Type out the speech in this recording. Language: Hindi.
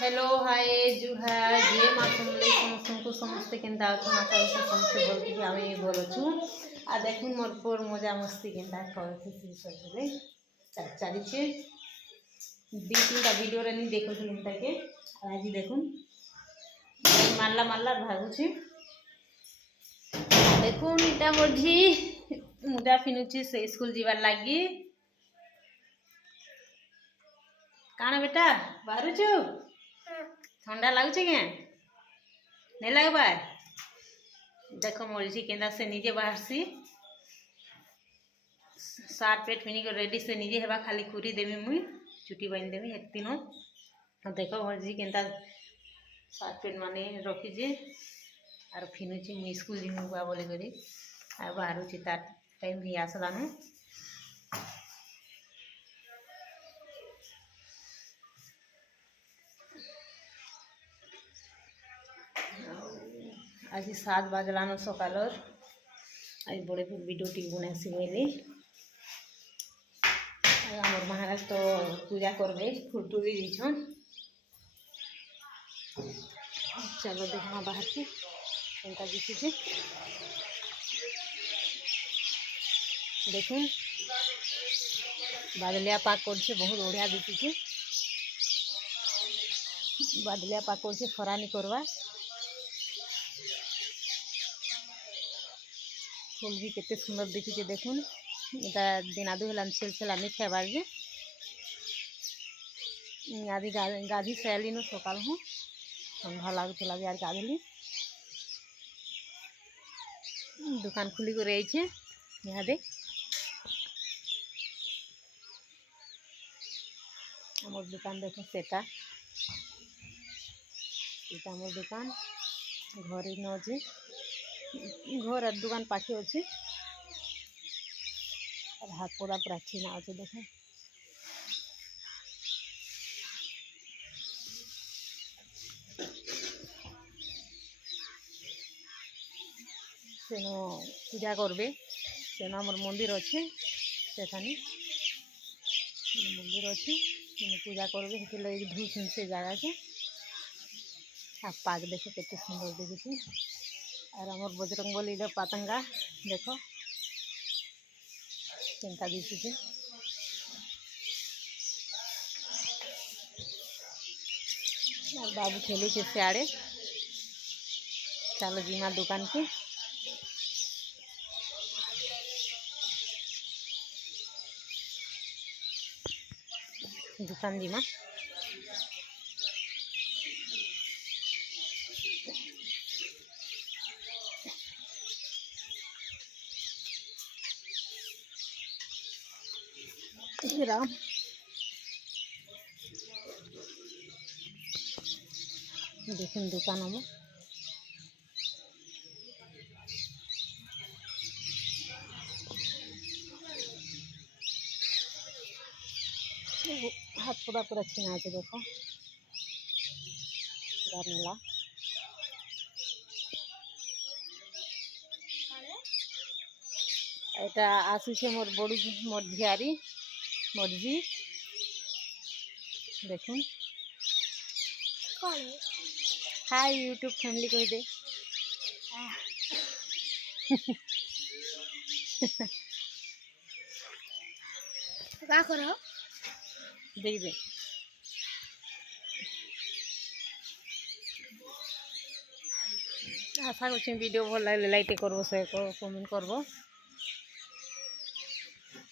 हेलो हाय जुहार जे मा समले समस्तଙ୍କୁ ସମସ୍ତେ କେନ୍ତା ଅଛନ୍ ଆଶା କରୁଛି ସମସ୍ତେ ଭଲ ଥିବେ ଆମେ ବି ଭଲ ଅଛୁ। ଆଉ ଦେଖୁନ୍ ମୋର ପୁଅର ମଜା ମସ୍ତି କେନ୍ତା କରୁଛି ସବୁବେଳେ ଚାଲିଛେ ଦୁଇ ତିନିଟା ଭିଡ଼ିଓରେ ନି ଦେଖୁଥିଲି ତାକେ ଆଜି ଦେଖୁନ୍ ମାରଲା ମାରଲା ଭାଗୁଛି ଦେଖୁନ୍ ଏଇଟା ମୋର ଝି ମୁଟା ପିନ୍ଧୁଛି ସେ ସ୍କୁଲ ଯିବାର ଲାଗି କାଣା ବେଟା ବାହାରୁଛୁ ठंडा लगुच क्या नहीं लगवा देख मोरी के से निजे बाहरसी सार्ट पेट पिनी कर रेडी से निजे हेबा खाली कुरी देवी मुई चुटी बांध देवी एक दिन देख मोरी के सार्ट पेट माने रखीजे आर फिनुची मुई स्कूल जीवा बोली करी आ बाहर तार टाइम भी आसलानु आज 7 बजलान सकाल आज बड़े वीडियो टी बनासी बोली आम महाराज तो पूजा करबे फुटुरी दीछन चलो देखा बाहर के केनता दिशुचे देखुन बादलिया पाक करछे बहुत बढ़िया दिशुचे बादलिया पाक करछे खरा नहीं करवा फूल भी केते सुंदर दिखुचे देखुन इटा दिन आदु हलान छेल नहीं खेबार जे आदि गाधी सैली न सकाल हूँ ठंडा लगुला भी यार गाधली दुकान खुली कर यहाँ दे आमर दुकान देखो सेटा आमर दुकान घर न अच्छे घर और दुकान पाखे अच्छे और हाथ पूरा पूरा छीना अच्छे देखे सेनो पूजा करबे सेनो आमर मंदिर अच्छे सेठानी मंदिर अच्छे पूजा करबे से लगे धुसन से जगह के आ पाग देखो केते सुंदर दिखुचे और आमर बजरंगबली पतंगा देखो केनता दिशुचे और बाबू खेलुचे सियाड़े चलो जीमा दुकान के दुकान जीमा राम देखें दुकान में हाथ पूरा पूरा छीना है देखो पूरा मेला এটা আসুছে মোর বড় মোর ঝিয়ারি মোর ঝি দেখুন हाय यूट्यूब फैमिली कह दे क्या करो देख दे आशा कर वीडियो भल लगे लाइक करो शेयर करो कमेंट करो